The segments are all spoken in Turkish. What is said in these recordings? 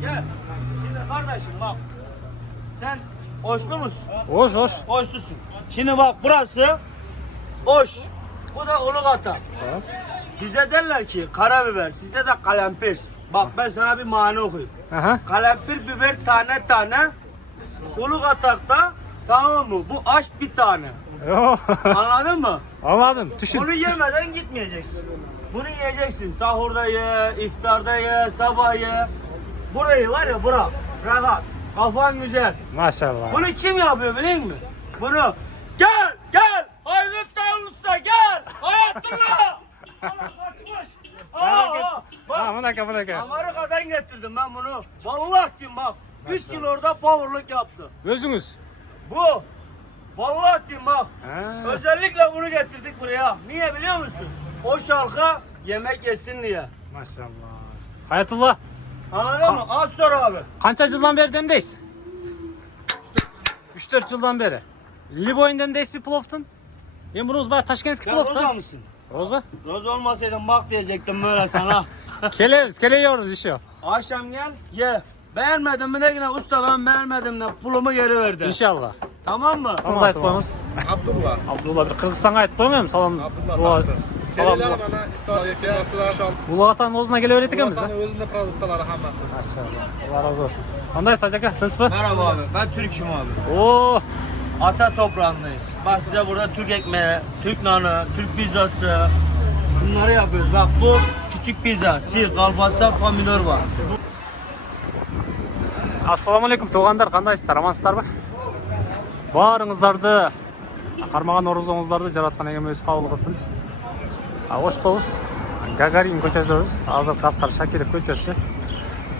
Gel. Şimdi kardeşim bak. Sen hoşlu musun? Hoş hoş. Hoşlusun. Şimdi bak burası hoş. Bu da Ulugata. Bize derler ki karabiber, sizde de kalempir. Bak ben sana bir mani okuyayım. Aha. Kalempir biber tane tane. Ulugatak'ta tamam mı? Bu aş bir tane. Yo. Anladın mı? Anladım. Düşün. Bunu yemeden gitmeyeceksin. Bunu yiyeceksin. Sahurda ye, iftarda ye, sabah ye. Burayı var ya bırak. Rahat. Kafan güzel. Maşallah. Bunu kim yapıyor biliyor musun? Bunu gel gel. Hayret Usta gel. Hayatullah. Ana kaçmış. Bak. Ha, buna dakika. Amerika'dan getirdim ben bunu. Vallahi diyorum bak. 3 yıl orada powerlık yaptı. Gözünüz. Bu. Vallahi diyorum bak. Ha. Özellikle bunu getirdik buraya. Niye biliyor musun? O şalka yemek yesin diye. Maşallah. Hayatullah. Anladın mı? Az sonra abi. Kança yıldan beri demdeyiz? 3-4 yıldan beri. Liboyun demdeyiz bir pilavtın. Ben bunu uzbay Taşkenski Sen pilavtın. Roza mısın? Roza. Roza olmasaydın bak diyecektim böyle sana. Kele yiyoruz işi o. Akşam gel ye. Beğenmedin mi de yine usta ben beğenmedim de pulumu geri verdi. İnşallah. Tamam mı? Tamam ait koyumuz. Abdullah. Abdullah bir Kırgızistan'a ait koymuyor mu? Salam. Abdullah. Seneler bana iptal yetkililer şal. Ulugatan ozuna gele öğrettik mi bize? Vatanın özünde produktları hammasi. Maşallah. Allah razı olsun. Qanday Sacaka? Tinch mi? Merhaba abi. Ben Türk'üm abi. Oo. Ata toprağındayız. Bak size burada Türk ekmeği, Türk nanı, Türk pizzası. Bunları yapıyoruz. Bak bu küçük pizza. Sir, kalpasta, pomidor var. Assalamu alaikum туғандар, қандайсыздар, амансыздар ба? Барыңыздарды, қармаған орызыңыздарды жаратқан егем өзі қабыл қылсын. Қоштауыз, Гагарин көшесіндеміз. Азыр Асқар Шакиров көшесі.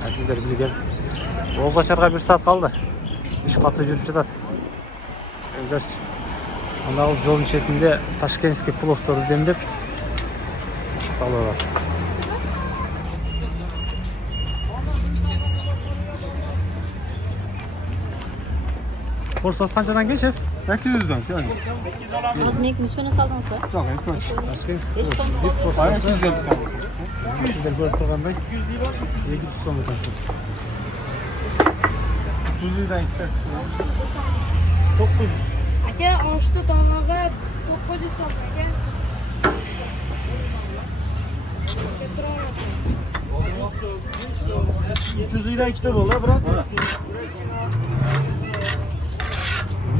Сіздер білген. Оғыз ашарға 1 саат қалды. Іш қатты жүріп жатады. Өздеріз. Андағы жолдың шетінде Ташкентский пловтарды демдеп салып жатыр. Porsiyanız qanchadan keyin şef? 800'dan yani. Az menga nechani soldingiz ba? Çok etmez. Tashkent. 5 so'm qoldi. Bayağı 250 tane. Sizler ko'rib turgандай 200 so'm ekan. 300'den 2 Aka, oshni donog'i 900 so'm aka. Çözüyle iki de bol bırak.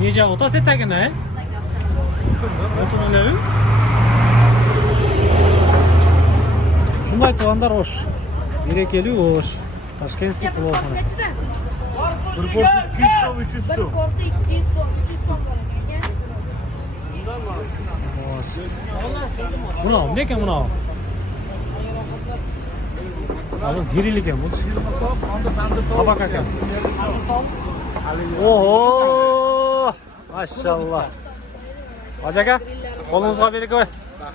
Necha o'ta setagini, he? O'tini nima? Shunday tuğanlar hoş. Berekeli hoş. Tashkentskiy pilovxona. Nechida? Bir porsiya 200 so'm, 300 Bir so'm. porsiya 200 so'm, 300 so'm bor aka. Buna ne ekan buna? Abi dirilik ekan bu. Tabak ekan. Oho! Maşallah. Acaka, kolunuzga bereke.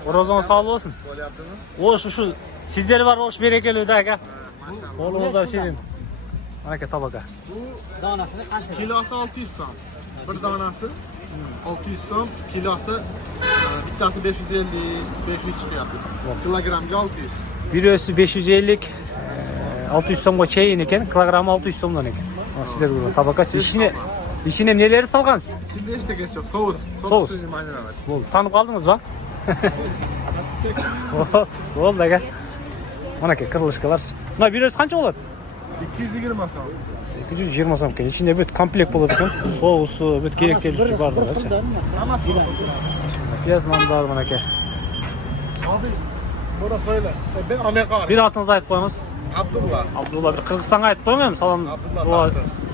Orozunuz qabul olsun. Oş şu sizleri var oş berekeli de aka. Kolunuzda şirin. Aka tabaka. Kilosu 600 so'm. Bir danası 600 so'm, kilosu bittasi 550, 500 chiqyapti. Kilogramga 600. Birisi 550, 600 so'mga chayin ekan, kilogrammi 600 so'mdan ekan. Sizler bu tabaka içine neleri salgansiz? Şimdi hech narsa yo'q. Sous. Sous. Aynen evet. Bo'ldi, tanib qoldingiz ba? Bo'ldi aka. Mana aka qirlishkalar. Buna birisi qancha bo'ladi? 220 so'm. 220 so'm ekan. Ichinde büt komplekt bo'ladi ekan. Sousu, büt kerak-kerakli bardalarcha. Hammasi. Piyaz mandar mana aka. Abi, bora söyle. Ben Amerika. Bir atınızı aytib qo'yamiz. Abdullah. Abdullah bir Qirg'izistonga aytib qo'ymaymi? Salom. Abdullah.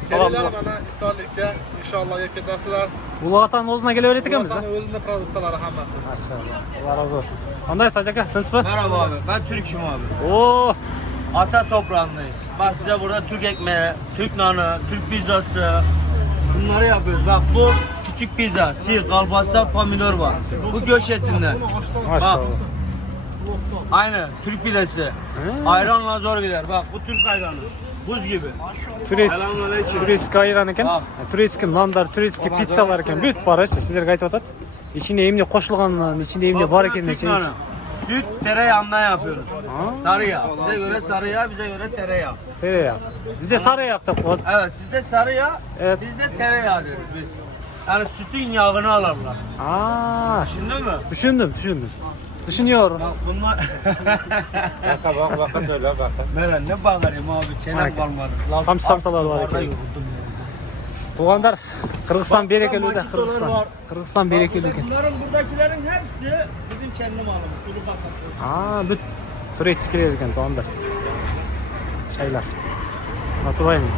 Seneler bana iptallikka inşallah yetkililer. Ulug'atan o'zina kelib ekanmiz. Vatanın özünde produktları hammasi. Maşallah. Allah razı olsun. Qanday Sacaka? Tinch mi? Merhaba abi. Ben Türk'üm abi. Oo! Ata toprağındayız. Bak size burada Türk ekmeği, Türk nanı, Türk pizzası. Bunları yapıyoruz. Bak bu küçük pizza. Sir, kalpasta, pomidor var. Bu göç etinden. Maşallah. Aynı Türk pidesi. Ayranla zor gider. Bak bu Türk ayranı. Buz gibi. Selamünaleyküm. Turesk ayran ekan. Bak. Turesk nandar, turesk pizzalar ekan. Büt baracha sizlarga aytib atat. İçinde emne qo'shilgandan, içinde emne bar ekan Türk necha. nanı. süt tereyağından yapıyoruz. Sarı yağ. Size göre sarı yağ, bize göre tereyağı. Tereyağı. Bize sarı yaktık. Evet, sizde sarı yağ, Evet. bizde tereyağı deriz biz. Yani sütün yağını alırlar. Aa, Düşündün mü? düşündüm. Düşünüyorum. Bak bunlar... Baka söyle baka. Meren ne bağırayım abi, çenem kalmadı. Kamçı samsalar var. Orada yoruldum. Tuğanlar Kırgızistan berekeli de makitolar Kırgızistan. var. Kırgızistan berekeli. Bunların buradakilerin hepsi bizim kendi malımız. Kuru bakalım. Aa, bu turet kireydi ekan Tuğanlar. Çaylar. Naturayım.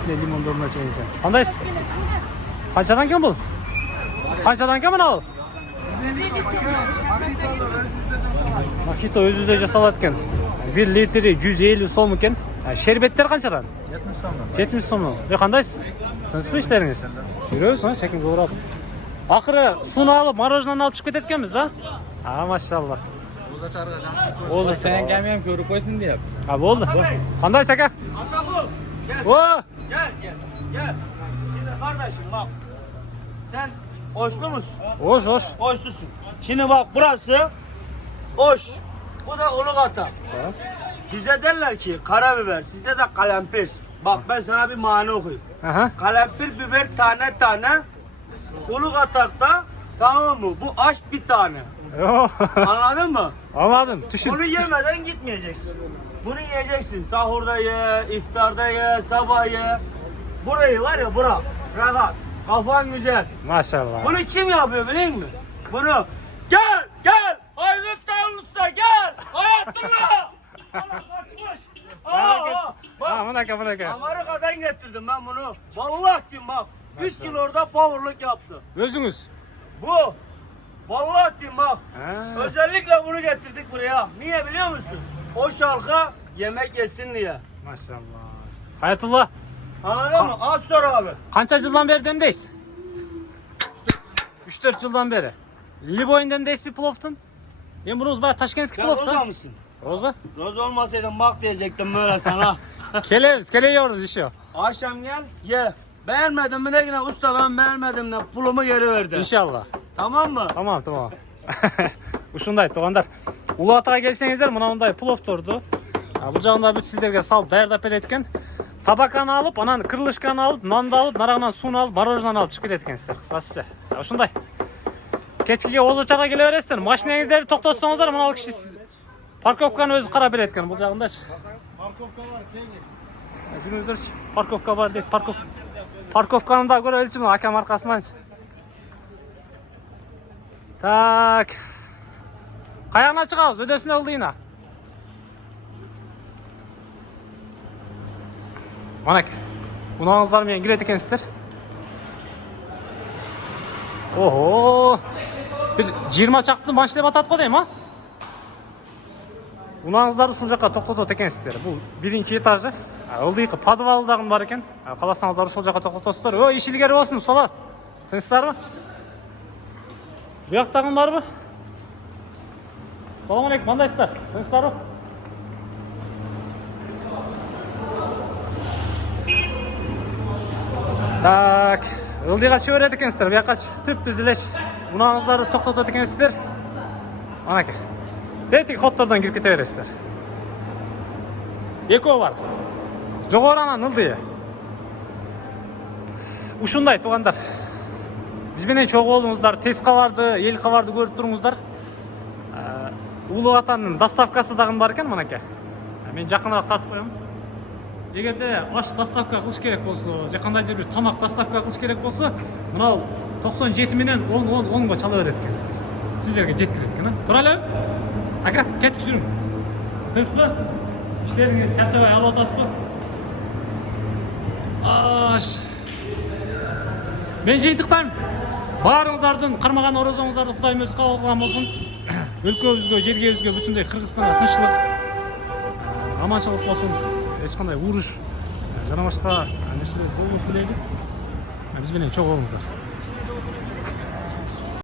Şimdi limon dolma çayı ekan. Qandaysiz? Qanchadan ekan bu? Qanchadan ekan buni? Makito o'zingizda jasalat ekan. 1 litri 150 so'm ekan. Sherbetlar qanchadan? 70 so'mdan. 70 so'mdan. Qandaysiz? Tinchmi ishlaringiz? Yurasiz, sekin ko'radi. Oxiri suvni olib, morojnani olib chiqib ketayotganmiz da. Ha, mashallah. O'zacharga jamshid. O'zi Senga ham ko'rib qo'ysin deyapti. Ha, bo'ldi. Qandaysiz aka? Atakul, gel. O! Gel. Şimdi kardeşim bak. Sen oşlu musun? Hoş. Oşlusun. Şimdi bak burası oş. Bu da Ulugata. Bize derler ki karabiber, sizde de kalempir. Bak ben sana bir mani okuyayım. Aha. Kalempir biber tane tane. Ulugatak'ta, tamam mı? Bu aş bir tane. Yo. Anladın mı? Anladım. Düşün. Bunu yemeden gitmeyeceksin. Bunu yiyeceksin. Sahurda ye, iftarda ye, sabah ye. Burayı var ya bura. Rahat. Kafan güzel. Maşallah. Bunu kim yapıyor biliyor musun? Bunu. Gel. Haydut Usta gel. Hayatullah. Allah kaçmış. Bak. Buna. Amerika'dan getirdim ben bunu. Vallahi diyeyim bak. 3 yıl orada powerlık yaptı. Özünüz. Bu. Vallahi diyeyim bak. Ha. Özellikle bunu getirdik buraya. Niye biliyor musun? O şalka yemek yesin diye. Maşallah. Hayatullah. Anladın mı? Az sonra abi. Qancha yıldan beri demdeyiz? 3-4 yıldan beri. Liboyun demdeyiz bir pilovdun. Ben bunu uzbay Taşkentski Sen pilovdun. Roza mısın? Roza. Roza olmasaydın bak diyecektim böyle sana. Keleyiyoruz işi o. Akşam gel ye. Beğenmedin mi de yine usta ben beğenmedim de pulumu geri verdi. İnşallah. Tamam mı? Tamam. Ушундай туугандар. Улуу Атага келсеңиздер, мына мындай плов турду. Бул жагында бүт сиздерге салып даярдап берет экен. Табаканы алып, анан крылышканы алып, нанды алып, нарагынан сууну алып, мороженону алып чыгып кетет экенсиздер. Кыскачасы. Ушундай. Кечкиге Озочага келе бересиздер. Машинаңыздарды токтотсоңуздар, мына киши парковканы өзү карап берет экен бул жагындачы. Parkovka var, kenge. Жүрүңүздөрчү. Парковка бар дейт. Парковканы да көрөлүчү мына акам аркасынанчы. Так. Каягына чыгабыз? Өдөсүнө ылдыйына. Манак. Унаңыздар менен кирет экенсиздер. Ого. Бир 20 чакты машина батат го дейм, а? Унаңыздарды ушул жака токтотот экенсиздер. Бул биринчи этажы. Ылдыйкы подвалы дагы бар экен. Кааласаңыздар ушул жака токтотосуздар. Өө, иш илгери болсун усталар. Тынчсыздарбы? Буяктагы барбы? Салам алейкум, кандайсыздар? Тынчсыздарбы? Так, ылдыйга чыгып берет экенсиздер. Буякачы түп-түз элеш. Унаңыздарды токтотот экенсиздер. Анакей. Тетик хоттордон кирип кете бересиздер. Экөө бар. Жогорунан ылдый. Ушундай туугандар. Биз менен чогуу болуңуздар, тез кабарды, эл кабарды көрүп туруңуздар. Улуу Атанын доставкасы дагы бар экен мынакей. Мен жакыныраак тартып коём. Эгерде аш доставка кылыш керек болсо, же кандайдыр бир тамак доставка кылыш керек болсо, мына 97 менен 10 чала берет экенсиздер. Сиздерге жеткирет экен, а? Туралы? Ака, кеттик жүрүң. Тынчпы? İşleriniz çarşabay alып атасызбы? Аш. Мен жыйынтыктайм. Баарыңыздардын кармаган орозоңуздарды Кудайым өзү кабыл кылган болсун. Өлкөбүзгө, жергебизге бүтүндөй Кыргызстанга тынччылык, аманчылык болсун. Эч кандай уруш, жана башка нерселер болбосын дейли. Биз менен чогуу болуңуздар.